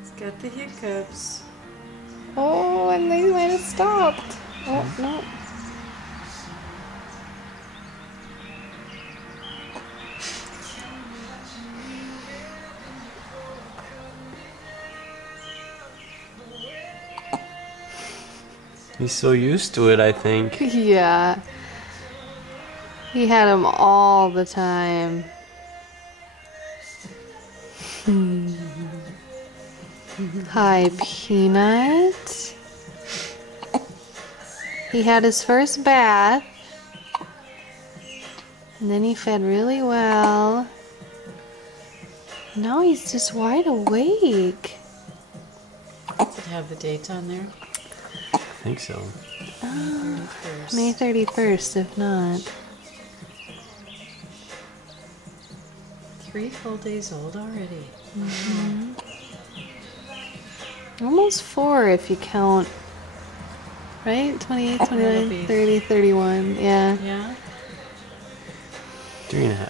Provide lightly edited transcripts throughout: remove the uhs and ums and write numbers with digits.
It's got the hiccups. Oh, and they might have stopped. Oh, no. He's so used to it, I think. Yeah. He had them all the time. Hi, Peanut. He had his first bath. And then he fed really well. Now he's just wide awake. Does it have the date on there? I think so. May 31st, if not. 3 full days old already. Almost 4 if you count. Right? 28, 29, 30, 31. Yeah. Yeah? 3.5.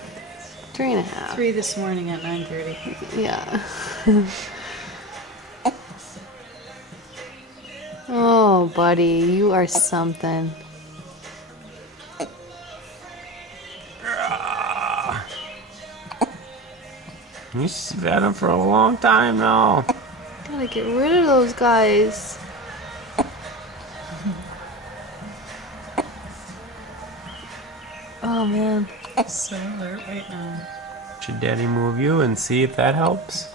3.5. 3 this morning at 9:30. Yeah. Oh, buddy, you are something. He's had him for a long time now. Gotta get rid of those guys. Oh, man. So alert right now. Should Daddy move you and see if that helps?